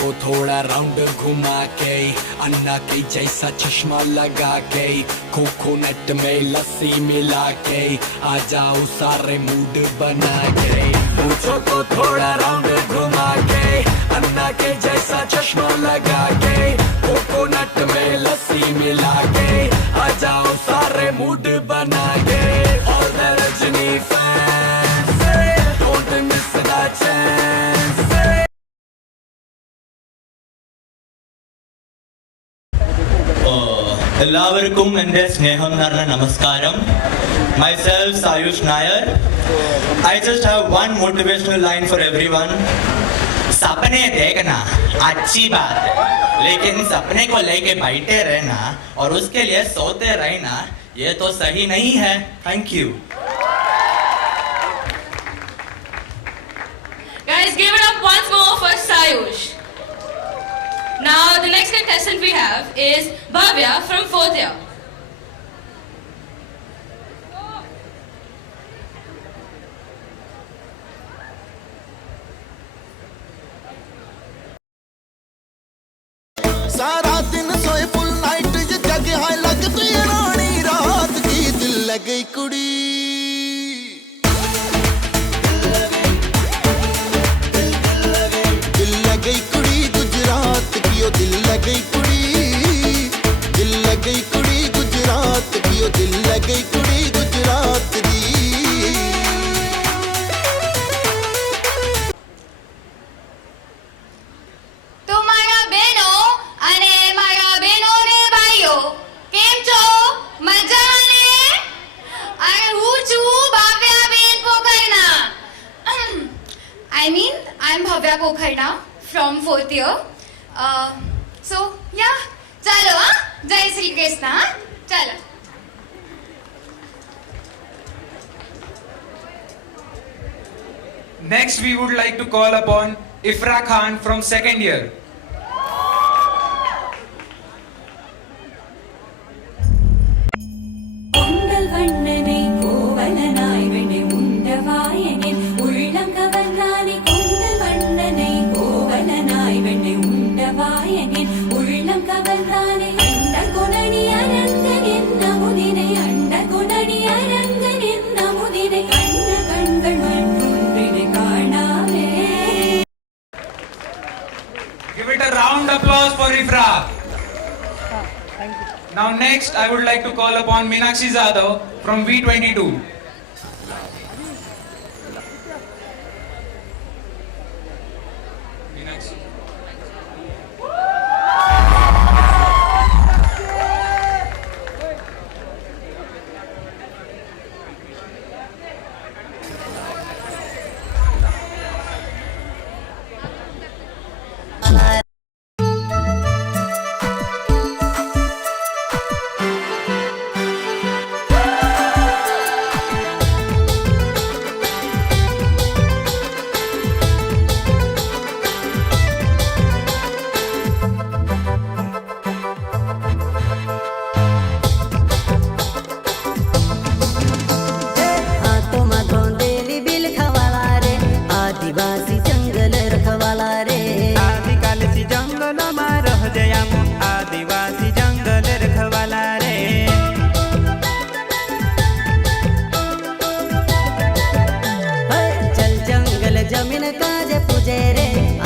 को थोड़ा राउंड घुमा के, अन्ना के जैसा चश्मा लगा के, कोकोनट में लस्सी मिला के, आ जाओ सारे मूड बना के। मुझो को थोड़ा राउंड घुमा के, अन्ना के जैसा चश्मा लगा के, कोकोनट में लस्सी मिला के, आ जाओ सारे मूड बना के। All the Rajini fans, don't miss the chance. എല്ലാവർക്കും എൻ്റെ സ്നേഹം നിറഞ്ഞ നമസ്കാരം. Myself Sayush Nair. I just have one motivational line for everyone. सपने देखना अच्छी बात है, लेकिन सपने को लेके बैठे रहना और उसके लिए सोते रहना ये तो सही नहीं है. Thank you. Guys, give it up once more for Sayush. Now the next contestant we have is Bhavya from 4th year. सारा दिन सोए फुल नाइट जगे हाय लगती रानी रात की दिल लग गई कुड़ी दिल लग गई कुड़ी गुजरात की ओ दिल लग गई कुड़ी दिल लग गई कुड़ी गुजरात की ओ दिल लग गई कुड़ी गुजरात दी I'm Bhavya Kokharna from 4th year. So yeah, chalo Jai Shri Krishna, chalo. Next, we would like to call upon Ifra Khan from 2nd year. Give it a round applause for Ifra. Now next, I would like to call upon Meenakshi Zadav from V22. Meenakshi.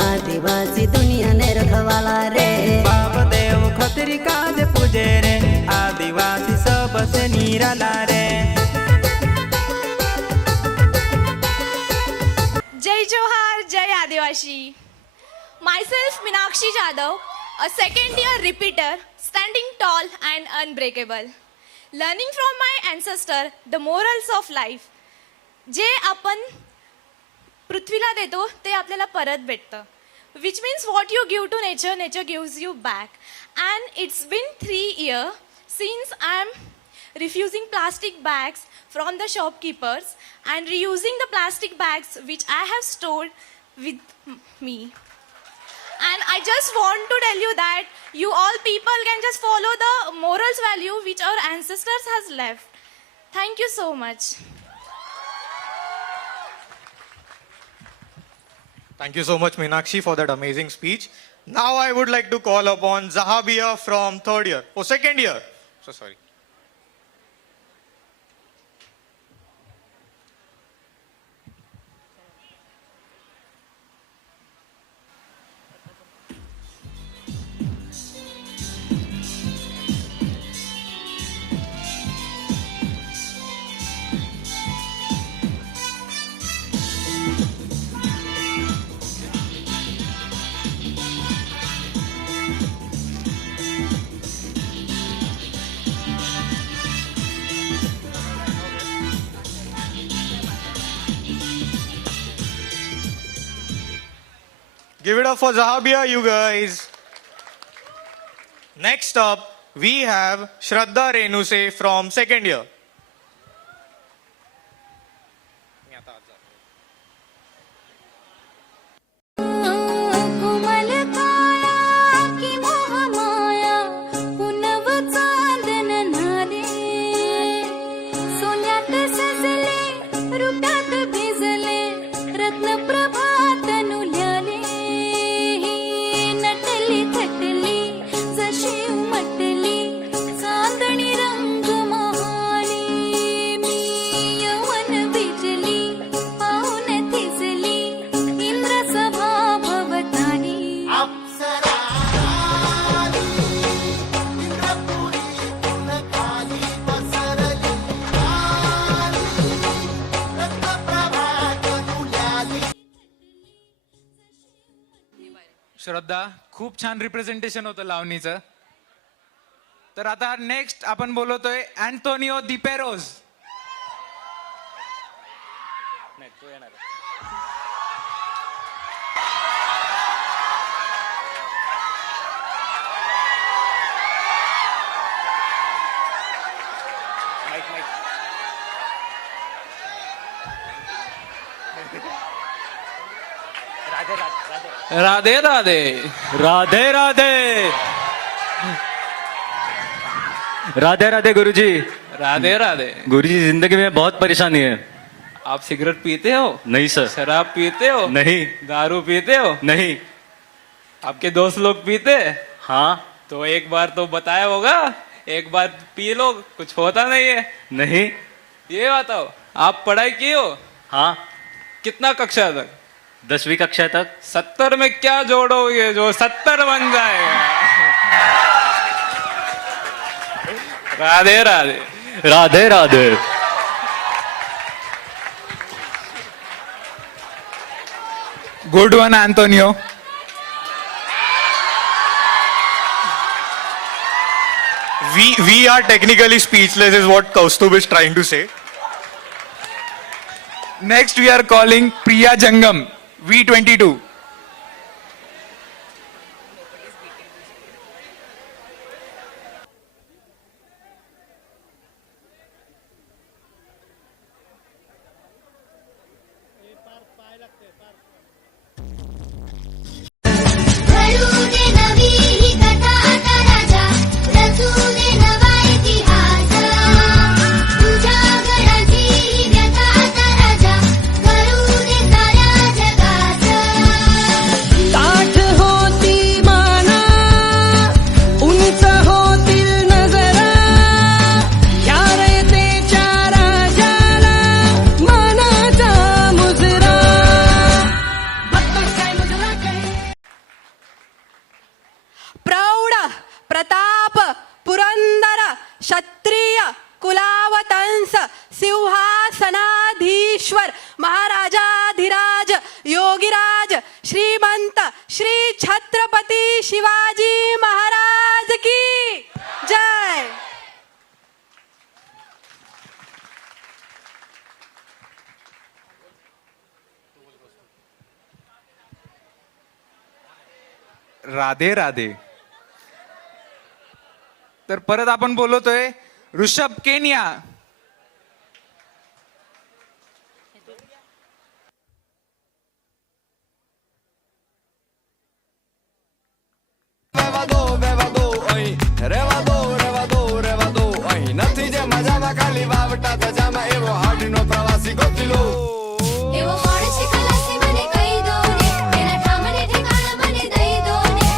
आदिवासी दुनिया ने रखवाला रे बाप देव खतरी काज पूजे रे आदिवासी सबसे निराला रे. Jai Johar, Jai Adivashi. Myself Meenakshi Jadhav, a 2nd year repeater, standing tall and unbreakable. Learning from my ancestor the morals of life. जे आपण पृथ्वीला देतो ते आपल्याला परत भेटतं. Which means what you give to nature, nature gives you back. And it's been 3 years since I'm refusing plastic bags from the shopkeepers and reusing the plastic bags which I have stored with me. And I just want to tell you that you all people can just follow the morals value which our ancestors has left. Thank you so much. Thank you so much, Meenakshi, for that amazing speech. Now I would like to call upon Zahabia from third year. Oh, second year. So sorry. Give it up for Zahabia, you guys. Next up, we have Shraddha Renuse from second year. कोमल काया की मोह माया पुनव चांदन नारे सोन्यात सजले रुप्यात भिजले रत्न प्रभात नुल्याले नटली थटली जशी उमटली चांदणी रंग महाली मी यवन बिजली पाहून थिजली इंद्र सभा भवतानी श्रद्धा, खूप छान रिप्रेझेंटेशन होतं लावणीचं. तर आता नेक्स्ट आपण बोलवतोय अँटोनिओ दिपेरोज. राधे राधे. राधे राधे. राधे राधे गुरुजी. राधे राधे. गुरुजी जिंदगी में बहुत परेशानी है. आप सिगरेट पीते हो? नहीं सर. शराब पीते हो? नहीं. दारू पीते हो? नहीं. आपके दोस्त लोग पीते? हाँ. तो एक बार तो बताया होगा, एक बार पी लो, कुछ होता नहीं है. नहीं. ये बताओ, आप पढ़ाई की हो? हाँ. कितना कक्षा तक? 10वीं कक्षा तक. 70 में क्या जोड़ोगे जो 70 बन जाएगा? Radhe Radhe. Radhe Radhe. Good one Antonio. We are technically speechless is what Kaustubh is trying to say. Next we are calling Priya Jangam, V22. घडू दे नवी ही कथा आता राजा रचू दे नवा इतिहास तुझ्या गडाची ही व्यथा आता राजा करू दे साऱ्या जगात ताठ होती माना उंच होतील नजरा या रयतेच्या राजाला मानाचा मुजरा बघतोस काय मुजरा काय प्रौढ प्रताप पुरंदर क्षत्रिय कुलावतंस सिंहासनाधीश्वर महाराजाधिराज योगीराज श्रीमंत श्री छत्रपती शिवाजी महाराज की जय. राधे राधे. तर परत आपण बोलवतोय ऋषभ केनिया. એવો કોણ છે ખલાસી મને કહી દો ને એના ઠામને ઠેકાણા મને દઈ દો ને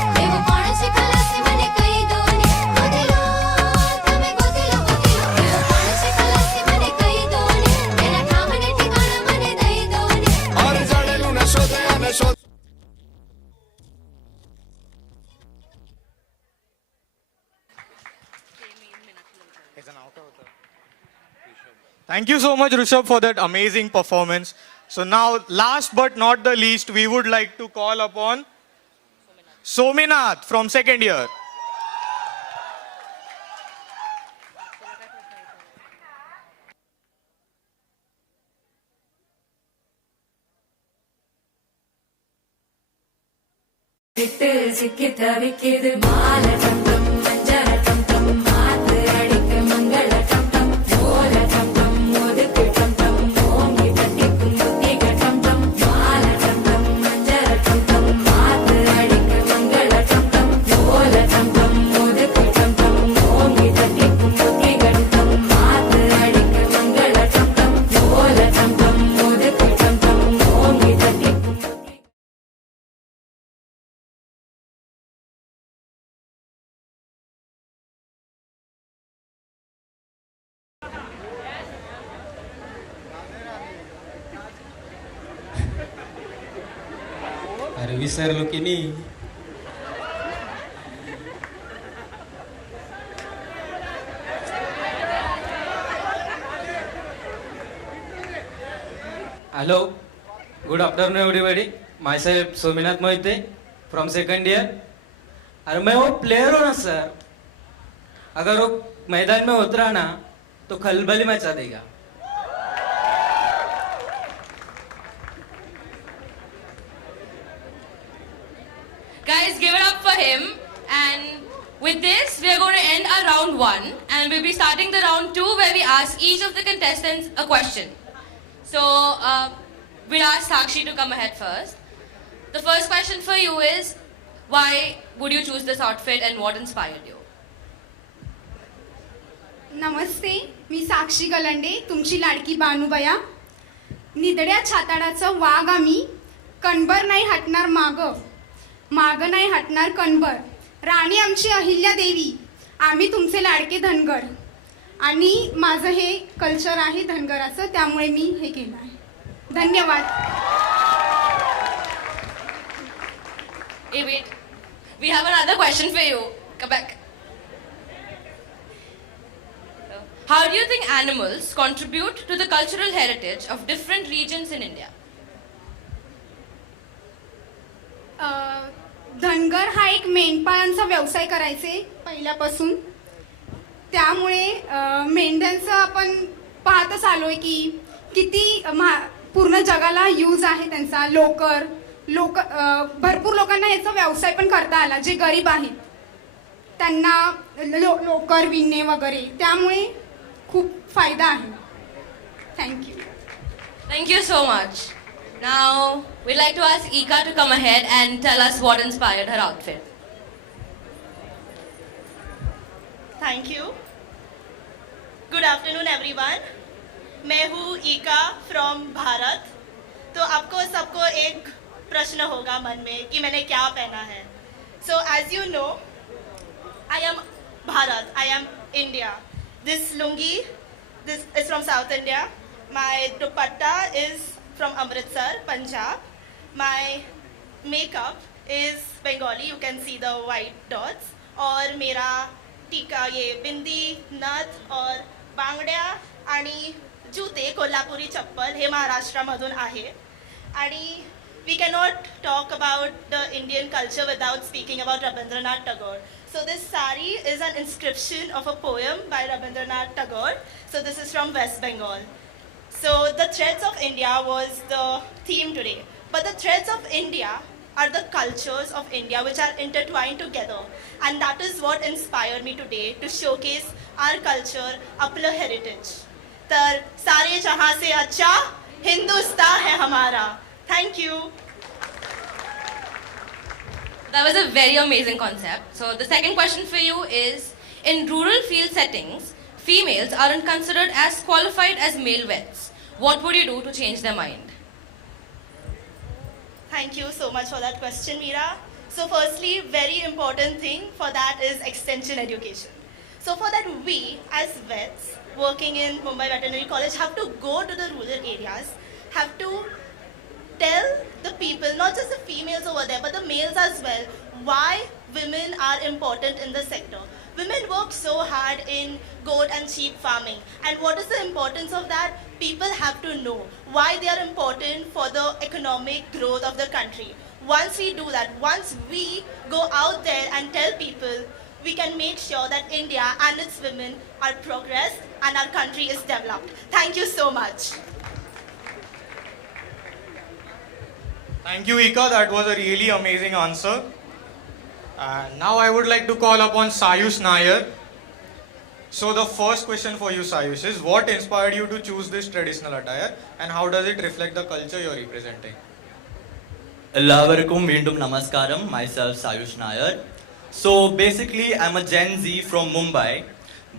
Thank you so much, Rishabh, for that amazing performance. So now, last but not the least, we would like to call upon Sominath from second year. अरे विसरलो की नाही. Hello, good afternoon everybody. Myself Sominath Moite from second year. अरे मैं वो player हूँ ना sir. अगर वो मैदान में उतरा ना तो खलबली मचा देगा. Guys, give it up for him. And with this, we are going to end our round 1 and we'll be starting the round 2 where we ask each of the contestants a question. So, we'll ask Sakshi to come ahead first. The first question for you is, why would you choose this outfit and what inspired you? नमस्ते, मी साक्षी गलंडे, तुमची लाडकी बानुबया. निदड्या छाताडाचं वाघ आम्ही, कणभर नाही हटणार मागं, मागं नाही हटणार कणभर. राणी आमची अहिल्या देवी, आम्ही तुमचे लाडके धनगर. आणि माझं हे कल्चर आहे धनगराचं, त्यामुळे मी हे केलं आहे. धन्यवाद. Hey, wait. We have another question for you. Come back. How do you think animals contribute to the cultural heritage of different regions in India? Dhangar हा एक मेंढपाळांचा व्यवसाय करायचे पहिल्यापासून. त्यामुळे मेंढ्यांचं आपण पाहतच आलोय की किती पूर्ण जगाला यूज आहे त्यांचा. भरपूर लोकांना याचा व्यवसाय पण करता आला जे गरीब आहेत त्यांना लोकर विणणे वगैरे, त्यामुळे खूप फायदा आहे. Thank you. Thank you so much. Now, we'd like to ask Ika to come ahead and tell us what inspired her outfit. Thank you. Good afternoon everyone. मैं हूँ ईका फ्रॉम भारत. तो आपको सबको एक प्रश्न होगा मन में कि मैंने क्या पहना है. So as you know, I am Bharat. I am India. This lungi, this is from South India. My dupatta is from Amritsar, Punjab. My makeup is Bengali. You can see the white dots. और मेरा टीका ये बिंदी, नथ और बांगड्या आणि जूते कोल्हापुरी चप्पल हे महाराष्ट्रामधून आहे. आणि we cannot talk about the Indian culture without speaking about Rabindranath Tagore. So this sari is an inscription of a poem by Rabindranath Tagore. So this is from West Bengal. So the threads of India was the theme today. But the threads of India are the cultures of India which are intertwined together. And that is what inspired me today to showcase our culture, our heritage. तर सारे जहां से अच्छा हिंदुस्तान है हमारा. Thank you. That was a very amazing concept. So the second question for you is, in rural field settings, females aren't considered as qualified as male vets. What would you do to change their mind? Thank you so much for that question, Meera. So firstly, very important thing for that is extension education. So for that, we as vets working in Mumbai Veterinary College have to go to the rural areas, have to tell the people, not just the females over there, but the males as well, why women are important in the sector. Women work so hard in goat and sheep farming. And what is the importance of that? People have to know why they are important for the economic growth of the country. Once we do that, once we go out there and tell people, we can make sure that India and its women are progressed and our country is developed. Thank you so much. Thank you, Ika. That was a really amazing answer. And now I would like to call upon Sayush Nair. So the first question for you, Sayush, is what inspired you to choose this traditional attire and how does it reflect the culture you're representing? Ellavarkum veendum namaskaram. Myself Sayush Nair. So basically I'm a Gen Z from Mumbai,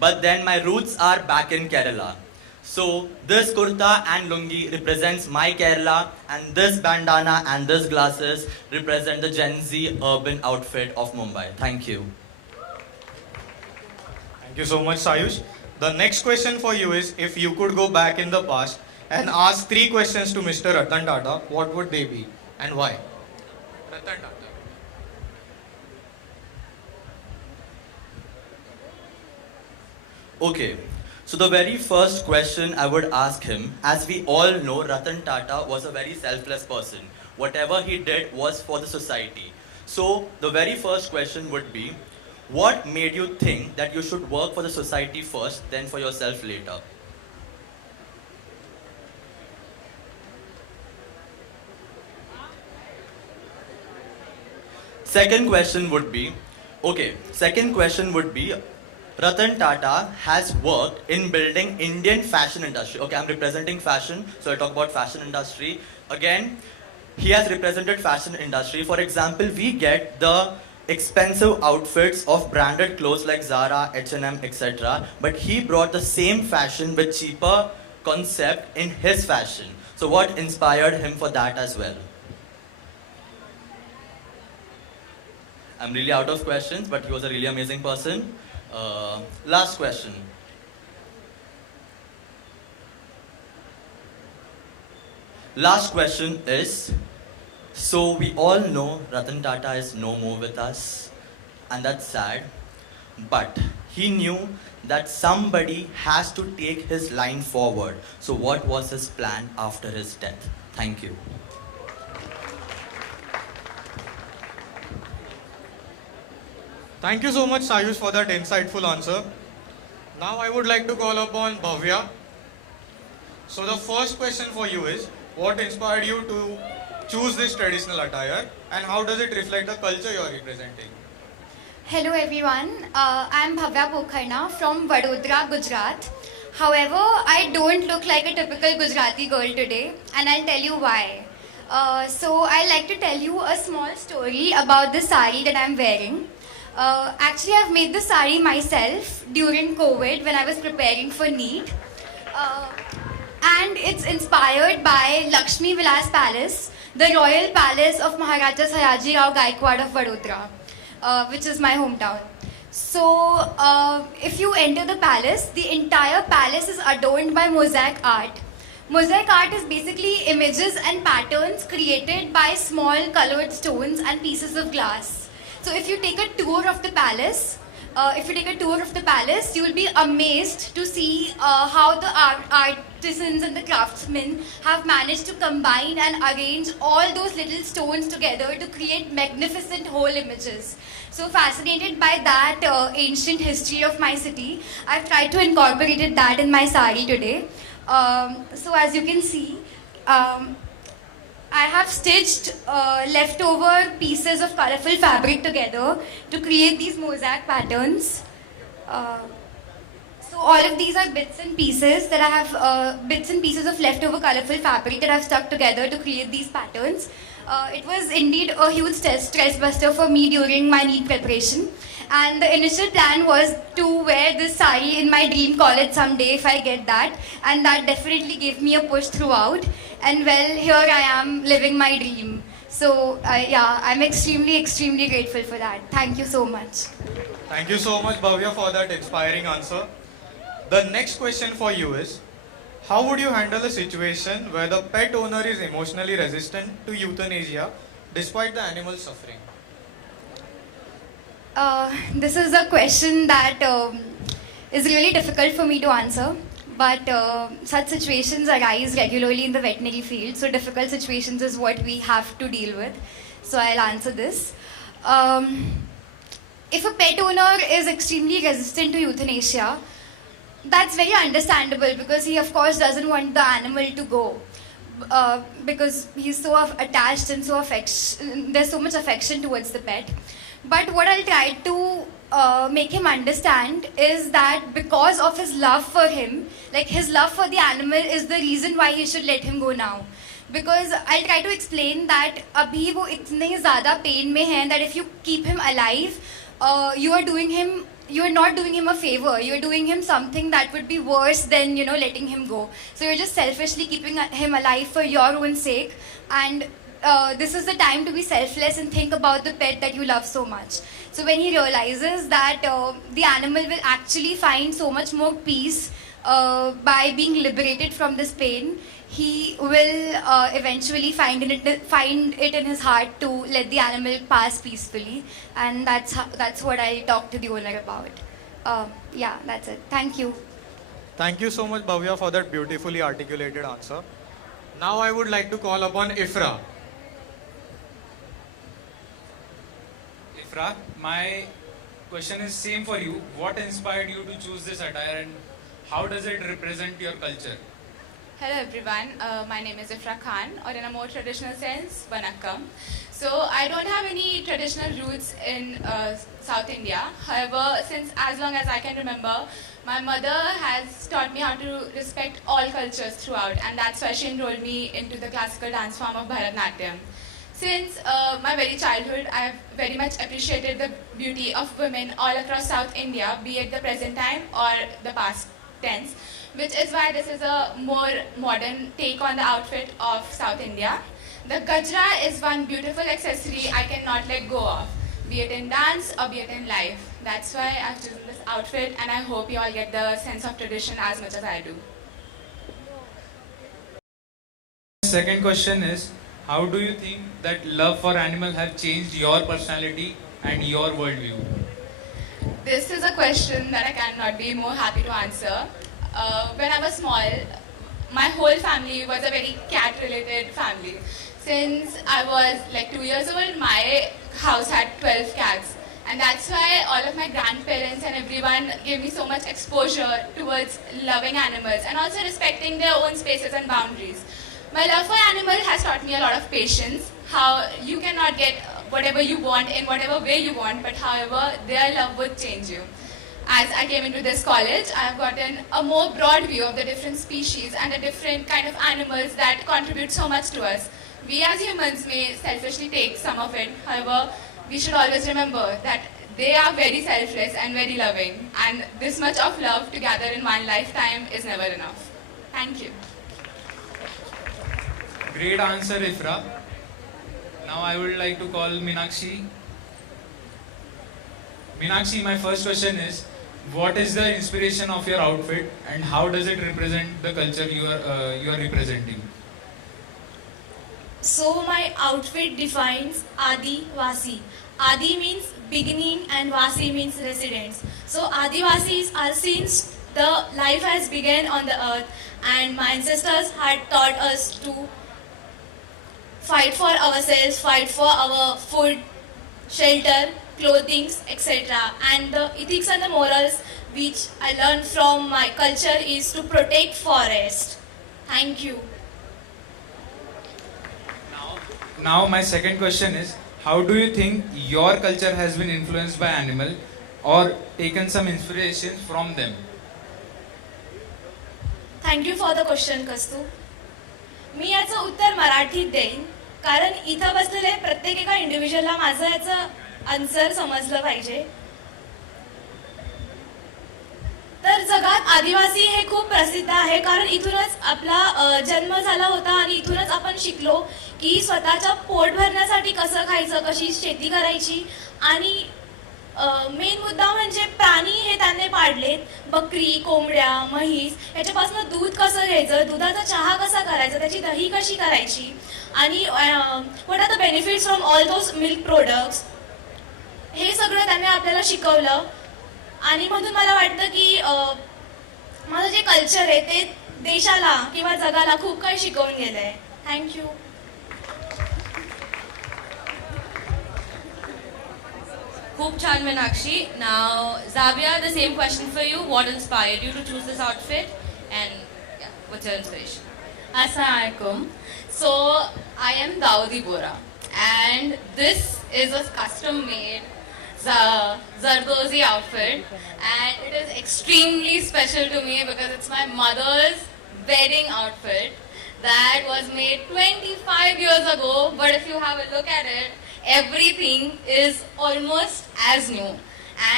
but then my roots are back in Kerala. So this kurta and lungi represents my Kerala, and this bandana and this glasses represent the Gen Z urban outfit of Mumbai. Thank you. Thank you so much, Sayush. The next question for you is, if you could go back in the past and ask 3 questions to Mr. Ratan Tata, what would they be and why? Ratan Tata. Okay, so the very first question I would ask him, as we all know, Ratan Tata was a very selfless person. Whatever he did was for the society. So the very first question would be, what made you think that you should work for the society first, then for yourself later? Second question would be, Ratan Tata has worked in building Indian fashion industry. Okay, I'm representing fashion, so I talk about fashion industry. Again, he has represented fashion industry. For example, we get the expensive outfits of branded clothes like Zara, H&M, etc. But he brought the same fashion with cheaper concept in his fashion. So what inspired him for that as well? I'm really out of questions, but he was a really amazing person. Last question. Last question is, so we all know Ratan Tata is no more with us, and that's sad, but he knew that somebody has to take his line forward. So what was his plan after his death? Thank you. Thank you so much, Sayush, for that insightful answer. Now I would like to call upon Bhavya. So the first question for you is, what inspired you to choose this traditional attire and how does it reflect the culture you are representing? Hello everyone, I'm Bhavya Pokharna from Vadodara, Gujarat. However, I don't look like a typical Gujarati girl today, and I'll tell you why. So I'd like to tell you a small story about the sari that I'm wearing. Actually, I've made the sari myself during COVID when I was preparing for NEET. And it's inspired by Lakshmi Vilas Palace, the royal palace of Maharaja Sayaji Rao Gaikwad of Vadodara, which is my hometown. So, if you enter the palace, the entire palace is adorned by mosaic art. Mosaic art is basically images and patterns created by small colored stones and pieces of glass. So if you take a tour of the palace, you will be amazed to see how the artisans and the craftsmen have managed to combine and arrange all those little stones together to create magnificent whole images. So fascinated by that ancient history of my city, I've tried to incorporate that in my sari today. So as you can see, I have stitched leftover pieces of colorful fabric together to create these mosaic patterns. So all of these are bits and pieces that I have, bits and pieces of leftover colorful fabric that I've stuck together to create these patterns. It was indeed a huge stress buster for me during my NEET preparation. And the initial plan was to wear this sari in my dream college someday if I get that. And that definitely gave me a push throughout. And well, here I am living my dream. So yeah, I'm extremely, extremely grateful for that. Thank you so much. Thank you so much, Bhavya, for that inspiring answer. The next question for you is, how would you handle a situation where the pet owner is emotionally resistant to euthanasia despite the animal suffering? This is a question that is really difficult for me to answer. But such situations arise regularly in the veterinary field. So difficult situations is what we have to deal with. So I'll answer this. If a pet owner is extremely resistant to euthanasia, that's very understandable because he of course doesn't want the animal to go. Because he's so attached and there's so much affection towards the pet. But what I'll try to make him understand is that because of his love for him, like his love for the animal is the reason why he should let him go now. Because I'll try to explain that abhi wo itne zyada pain mein hai that if you keep him alive, you are not doing him a favor. You're doing him something that would be worse than, letting him go. So you're just selfishly keeping him alive for your own sake. And this is the time to be selfless and think about the pet that you love so much. So when he realizes that the animal will actually find so much more peace by being liberated from this pain, he will eventually find it in his heart to let the animal pass peacefully. And that's what I talked to the owner about. Yeah, that's it. Thank you. Thank you so much, Bhavya, for that beautifully articulated answer. Now I would like to call upon Ifra. Ifra, my question is same for you. What inspired you to choose this attire and how does it represent your culture? Hello everyone, my name is Ifra Khan, or in a more traditional sense, Vanakkam. So I don't have any traditional roots in South India. However, since as long as I can remember, my mother has taught me how to respect all cultures throughout, and that's why she enrolled me into the classical dance form of Bharatanatyam. Since my very childhood, I have very much appreciated the beauty of women all across South India, be it the present time or the past tense, which is why this is a more modern take on the outfit of South India. The gajra is one beautiful accessory I cannot let go of, be it in dance or be it in life. That's why I've chosen this outfit, and I hope you all get the sense of tradition as much as I do. Second question is, how do you think that love for animal have changed your personality and your worldview? This is a question that I cannot be more happy to answer. When I was small, my whole family was a very cat-related family. Since I was like 2 years old, my house had 12 cats. And that's why all of my grandparents and everyone gave me so much exposure towards loving animals and also respecting their own spaces and boundaries. My love for animals has taught me a lot of patience, how you cannot get whatever you want in whatever way you want, but however, their love would change you. As I came into this college, I have gotten a more broad view of the different species and the different kind of animals that contribute so much to us. We as humans may selfishly take some of it, however, we should always remember that they are very selfless and very loving, and this much of love to gather in one lifetime is never enough. Thank you. Great answer, Ifra. Now I would like to call Meenakshi. Meenakshi, my first question is, what is the inspiration of your outfit and how does it represent the culture you are representing? So my outfit defines Adi Vasi. Adi means beginning and Vasi means residents. So Adivasis are since the life has begun on the earth, and my ancestors had taught us to fight for ourselves, fight for our food, shelter, clothing, etc. And the ethics and the morals which I learned from my culture is to protect forest. Thank you. Now my second question is, how do you think your culture has been influenced by animal or taken some inspiration from them? Thank you for the question Kastu. मी याचं उत्तर मराठीत देईन, कारण इथं बसलेले प्रत्येक एका इंडिव्हिज्युअलला माझं याचं आन्सर समजलं पाहिजे. तर जगात आदिवासी हे खूप प्रसिद्ध आहे, कारण इथूनच आपला जन्म झाला होता आणि इथूनच आपण शिकलो की स्वतःचं पोट भरण्यासाठी कसं खायचं, कशी शेती करायची. आणि मेन मुद्दा म्हणजे प्राणी हे त्यांनी पाळलेत. बकरी, कोंबड्या, म्हैस याच्यापासून दूध कसं घ्यायचं, दुधाचा चहा कसा करायचा, त्याची दही कशी करायची, आणि what are the benefits from all those milk products, हे हे सगळं त्यांनी आपल्याला शिकवलं आणि म्हणून मला वाटतं की माझं जे कल्चर आहे ते देशाला किंवा जगाला खूप काही शिकवून गेलं आहे. थँक्यू. खूप छान Meenakshi. Now Zavia, the same question for you. What inspired you to choose this outfit and what's your inspiration? Assalamualaikum. So I am Dawoodi Bora and this is a custom made Zardozi outfit and it is extremely special to me because it's my mother's wedding outfit that was made 25 years ago, but if you have a look at it, everything is almost as new,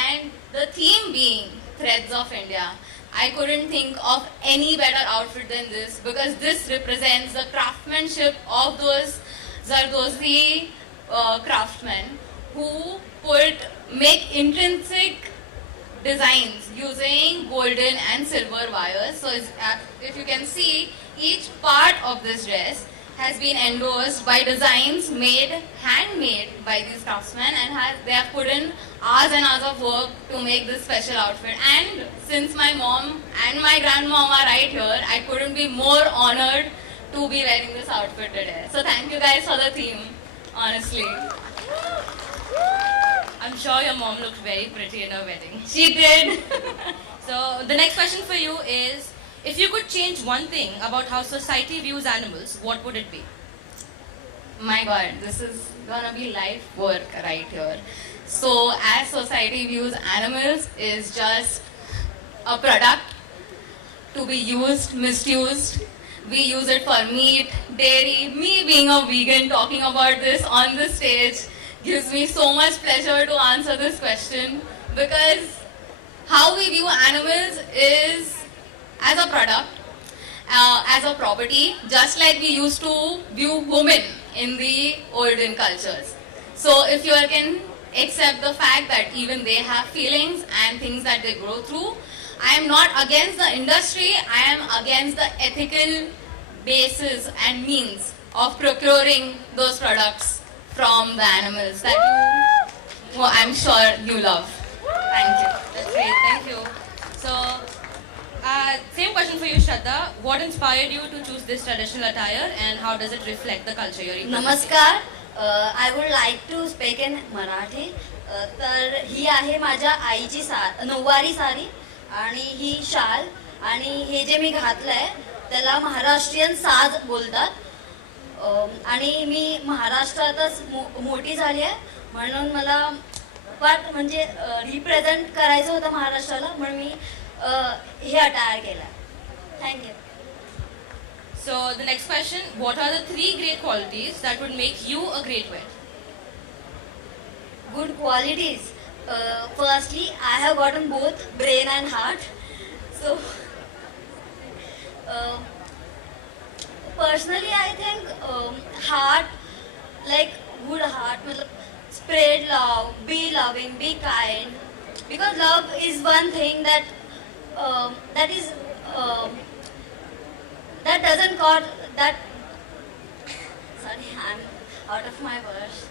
and the theme being Threads of India. I couldn't think of any better outfit than this because this represents the craftsmanship of those Zardozi craftsmen who make intrinsic designs using golden and silver wires. So if you can see, each part of this dress has been endorsed by designs handmade by these craftsmen, and they have put in hours and hours of work to make this special outfit. And since my mom and my grandmom are right here, I couldn't be more honored to be wearing this outfit today. So thank you guys for the theme, honestly. I'm sure your mom looked very pretty in her wedding. She did. So the next question for you is, if you could change one thing about how society views animals, what would it be? My God, this is gonna be life work right here. So as society views animals is just a product to be used, misused. We use it for meat, dairy. Me being a vegan talking about this on the stage gives me so much pleasure to answer this question, because how we view animals is as a product, as a property, just like we used to view women in the olden cultures. So if you can accept the fact that even they have feelings and things that they go through, I am not against the industry, I am against the ethical basis and means of procuring those products from the animals that I'm sure you love. Thank you. That's great, thank you. So, same question for you, Shraddha. What inspired you to choose this traditional attire and how does it reflect the culture you're representing? नमस्कार. I would like to speak in Marathi. तर ही आहे माझ्या आईची नऊवारी साडी आणि ही शाल, आणि हे जे मी घातलंय त्याला महाराष्ट्रीयन साज बोलतात. आणि मी महाराष्ट्रातच मोठी झाली आहे, म्हणून मला पार्ट म्हणजे रिप्रेझेंट करायचं होतं महाराष्ट्राला, म्हणून मी हे अटायर केलं. Thank you. So the next question, what are the 3 great qualities that would make you a great vet? Good qualities. Firstly, I have gotten both brain and heart. So, personally, I think heart, like good heart, spread love, be loving, be kind. Because love is one thing that that doesn't cause that. Sorry, I'm out of my words.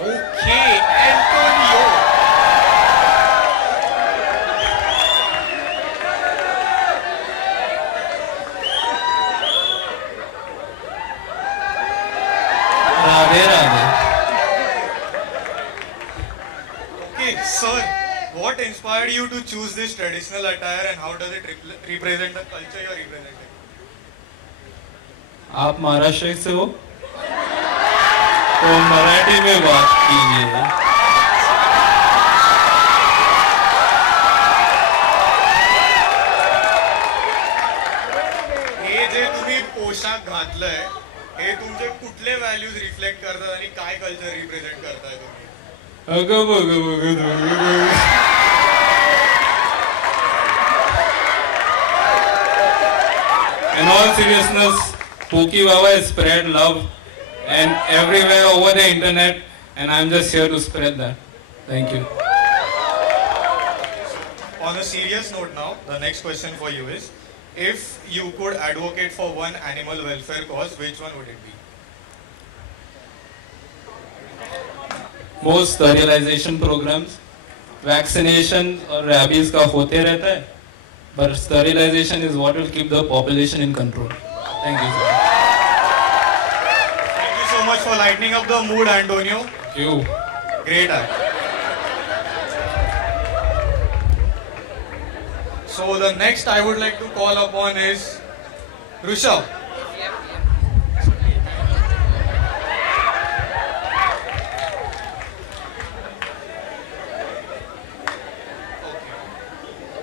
Okay, Antonio. Radhe Radhe. Okay, sir, what inspired you to choose this traditional attire and how does it represent the culture you are representing? आप महाराष्ट्र से हो तो मराठी में बात कीजिए. हे जे तुम्ही पोशाख घातलंय हे तुमचे कुठले व्हॅल्यूज रिफ्लेक्ट करतात आणि काय कल्चर रिप्रेझेंट करताय तुम्ही? अगं बघ बघ. In all seriousness, Pookie Baba has spread love and everywhere over the internet, and I'm just here to spread that. Thank you. On a serious note now, the next question for you is, if you could advocate for one animal welfare cause, which one would it be? more sterilization programs, vaccination और rabies का होते रहता है, but sterilization is what will keep the population in control. Thank you, sir. Thank you so much for lightening up the mood, Antonio. Thank you. Great act. So the next I would like to call upon is Rishabh.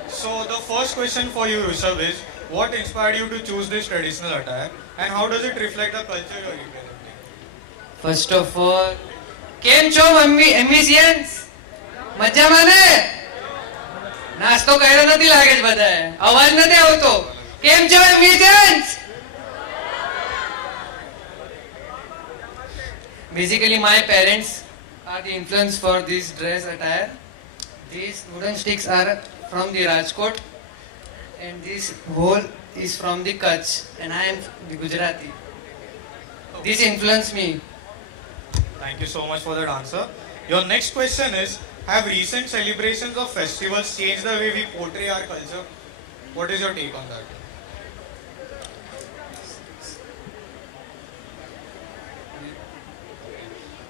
So the first question for you, Rishabh, is what inspired you to choose this traditional attire and how does it reflect the culture you are representing? First of all, કેમ છો એમ્બિશિયન્સ મજામાં ને નાસ્તો કર્યો નથી લાગે છે બધાએ અવાજ નથી આવતો કેમ છો એમ્બિશિયન્સ Basically my parents are the influence for this dress attire. These wooden sticks are from the Rajkot and this whole is from the Kutch and I am the Gujarati. This influenced me. Thank you so much for that answer. Your next question is, have recent celebrations of festivals changed the way we portray our culture? What is your take on that?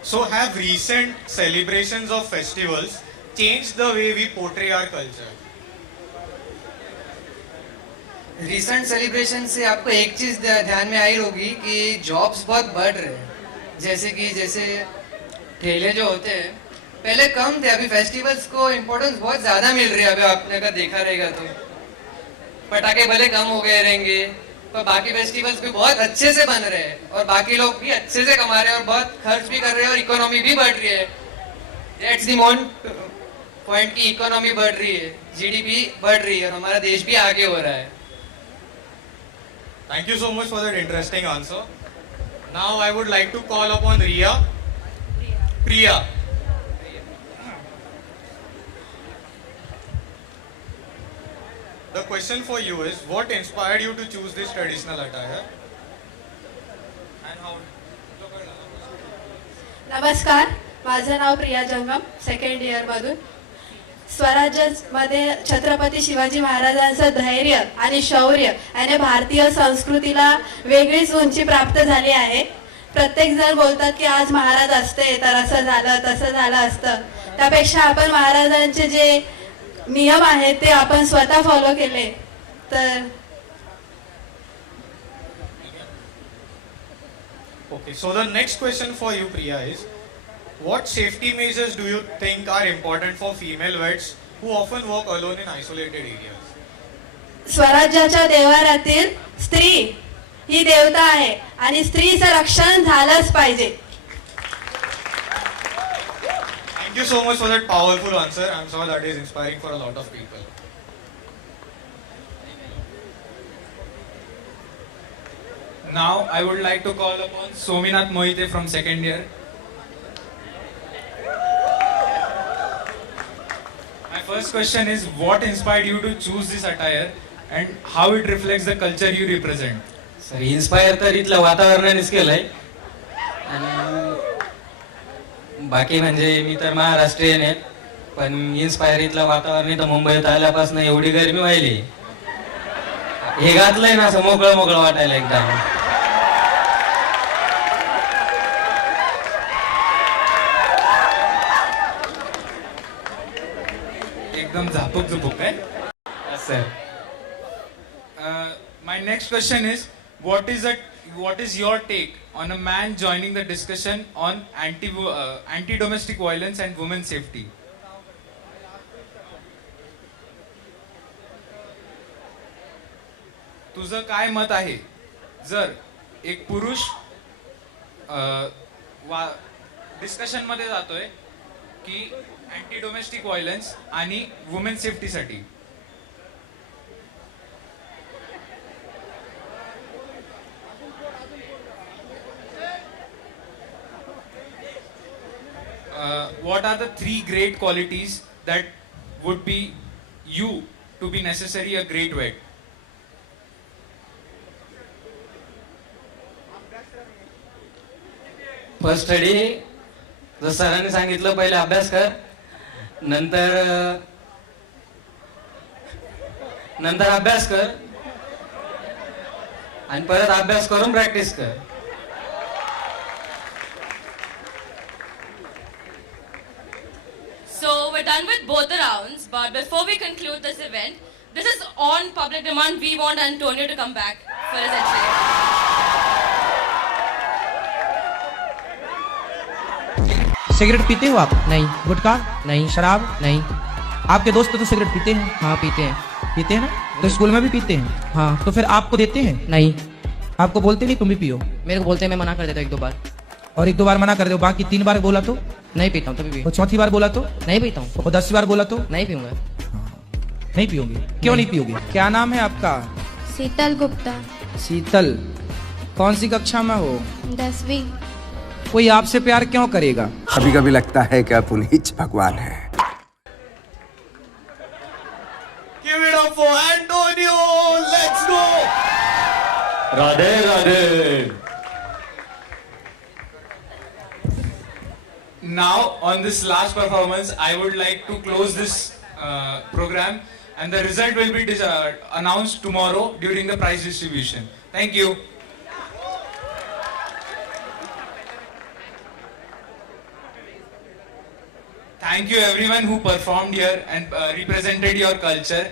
So have recent celebrations of festivals changed the way we portray our culture? Recent celebration से आपको एक चीज ध्यान में आई होगी कि jobs बहुत बढ़ रहे हैं जैसे ठेले जो होते हैं पहले कम थे अभी फेस्टिवल्स को इम्पोर्टेंस बहुत ज्यादा मिल रही है अभी आपने अगर देखा रहेगा तो पटाखे भले कम हो गए रहेंगे पर बाकी फेस्टिवल्स भी बहुत अच्छे से बन रहे हैं और बाकी लोग भी अच्छे से कमा रहे हैं और बहुत खर्च भी कर रहे हैं और इकोनॉमी भी बढ़ रही है दैट्स द मोन पॉइंट की इकोनॉमी बढ़ रही है जीडीपी बढ़ रही है और हमारा देश भी आगे हो रहा है Thank you so much for that interesting answer. Now I would like to call upon Priya. The question for you is, what inspired you to choose this traditional attire? And how? नमस्कार माझं नाव प्रिया जंगम second year मधून स्वराज्यामध्ये छत्रपती शिवाजी महाराजांचं धैर्य आणि शौर्य याने भारतीय संस्कृतीला वेगळीच उंची प्राप्त झाली आहे प्रत्येक जण बोलतात की आज महाराज असते तर असं झालं तसं झालं असतं त्यापेक्षा आपण महाराजांचे जे नियम आहेत ते आपण स्वतः फॉलो केले तर Okay, so the next question for you, Priya, is what safety measures do you think are important for female vets who often work alone in isolated areas? स्वराज्याच्या देवारातील स्त्री ही देवता आहे आणि स्त्रीचं रक्षण झालंच पाहिजे Thank you so much for that powerful answer. I'm sure that is inspiring for a lot of people. Now I would like to call upon Sominath Mohite from second year. My first question is, what inspired you to choose this attire and how it reflects the culture you represent? Sir inspire तर इथलं वातावरणानेच केलंय आणि बाकी म्हणजे मी तर महाराष्ट्रीयन आहे पण inspire इथलं वातावरण इथं मुंबईत आल्यापासून एवढी गरमी व्हायली हे घातलंय ना असं मोकळं मोकळं वाटायला एकदम एकदम झापूक झुपूक काय? Sir My next question is, what is your take on a man joining the discussion on anti-domestic violence and women's safety? तुझं काय मत आहे जर एक पुरुष डिस्कशन मध्ये जातोय की अँटी डोमेस्टिक व्हायलन्स आणि वुमेन सेफ्टीसाठी what are the 3 great qualities that would be you to be necessary a great vet? First study जसं सरांनी सांगितलं पहिले अभ्यास कर, नंतर अभ्यास कर आणि परत अभ्यास करून प्रॅक्टिस कर. So we're done with both the rounds, but before we conclude this event, this is on public demand. We want Antonio to come back for his entry. Cigarette पीते हो आप? नहीं. गुटखा? नहीं. शराब? नहीं. आपके दोस्त तो सिगरेट पीते हैं? हाँ पीते हैं. पीते हैं ना? तो स्कूल में भी पीते हैं? हाँ. तो फिर आपको देते हैं? नहीं. आपको बोलते नहीं तुम भी पियो? मेरे को बोलते हैं, मैं मना कर देता हूँ 1-2 बार. और 1-2 बार मना कर दो, बाकी 3 बार बोला तो नहीं पीता हूँ. तभी. और चौथी बार बोला तो नहीं पीता हूँ. और 10वीं बार बोला तो नहीं पीऊंगा. नहीं पियोगे? क्यों नहीं पियोगे? क्या नाम है आपका? शीतल गुप्ता. शीतल. कौन सी कक्षा में हो? 10वीं. कोई आपसे प्यार क्यों करेगा? कभी कभी लगता है कि आप उन्हीं भगवान है. Give it up for Antonio. Let's go. Radhe Radhe. Now, on this last performance, I would like to close this program, and the result will be announced tomorrow during the prize distribution. Thank you. Thank you everyone who performed here and represented your culture.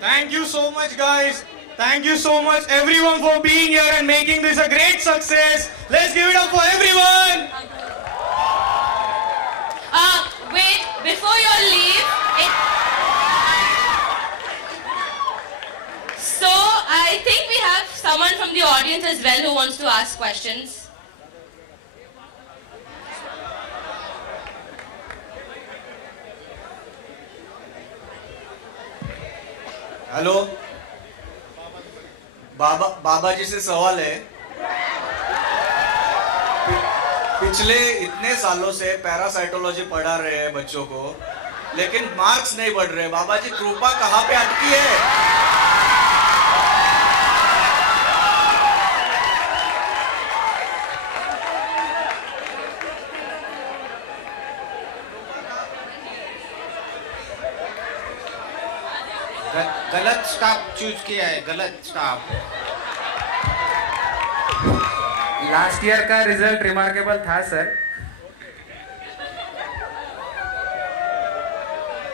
Thank you so much, guys. Thank you so much, everyone, for being here and making this a great success. Let's give it up for everyone. Wait, before you all leave, so I think we have someone from the audience as well who wants to ask questions. Hello, Baba ji से सवाल है. पिछले इतने सालों से parasitology पढ़ा रहे हैं बच्चों को, लेकिन मार्क्स नहीं बढ़ रहे. बाबा जी, कृपा कहाँ पे अटकी है? गलत स्टाफ चूज किया है, गलत स्टाफ. लास्ट ईयर का रिजल्ट रिमार्केबल था सर.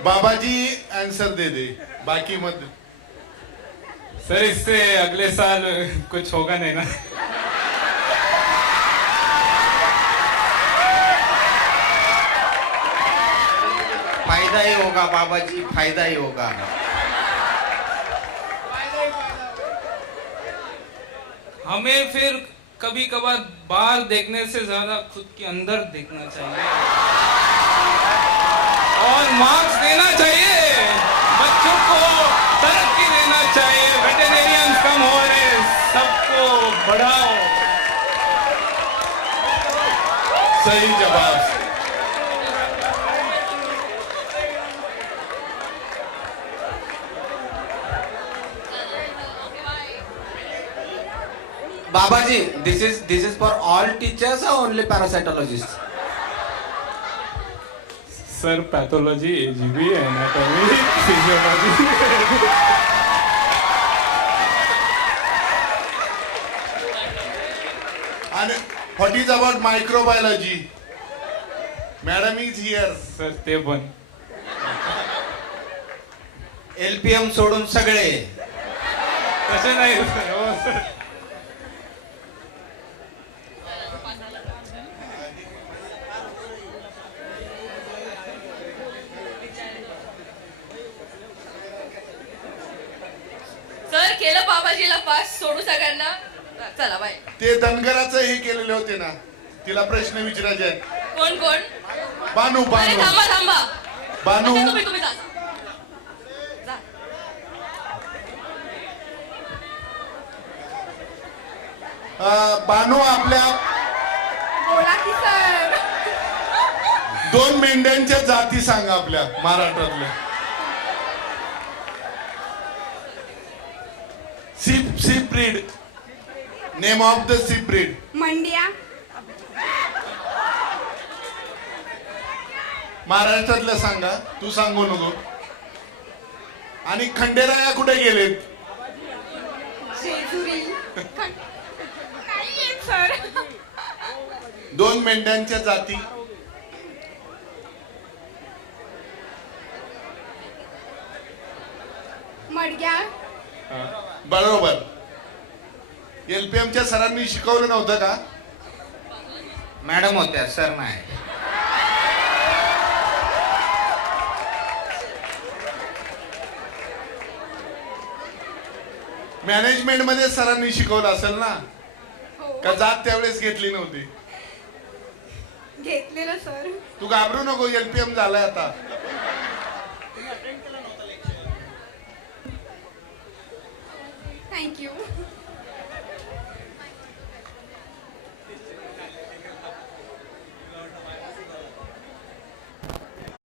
बाबा जी आंसर दे दे, बाकी मत. सर, इससे अगले साल कुछ होगा नहीं ना? फायदा ही होगा बाबा जी, फायदा ही होगा. हमें फिर कभी कभार बाहर देखने से ज्यादा खुद के अंदर देखना चाहिए और मार्क्स देना चाहिए. बच्चों को तरक्की देना चाहिए. वेटरनेरियंस कम हो रहे, सबको बढ़ाओ. सही जवाब. Baba ji, this is for all teachers or only parasitologists? Sir, pathology, AGB, anatomy, physiology. And what is about microbiology? Madam is here. Sir, ते पण. LPM सोडून सगळे. तसे नाही सर. हो सर. सर, केलं बाबाजीला पास, सोडू सगळ्यांना. चला बाय. ते धनगराचं हे केलेले होते ना, तिला प्रश्न विचारायचे आहेत. कोण कोण? बानू. अरे थांबा थांबा. बानू. अच्छा, तुम्ही जा. बानू, आपल्या बोला की सर. 2 मेंढ्यांच्या जाती सांगा आपल्या महाराष्ट्रातल्या. Sheep breed. Name of the sheep breed. Mandya. महाराष्ट्रातलं सांगा, तू सांगू नको. आणि खंडेराया कुठे गेलेत? जेजुरी. नाहीये सर. 2 मेंढ्यांच्या जाती. मडग्या. बरोबर. LPMच्या सरांनी शिकवलं नव्हतं का? मॅडम होत्या, सर नाही. मॅनेजमेंट मध्ये सरांनी शिकवलं असेल ना? का जात त्यावेळेस घेतली नव्हती? घेतलेलं सर. तू घाबरू नको, LPM झालाय आता. थँक्यू.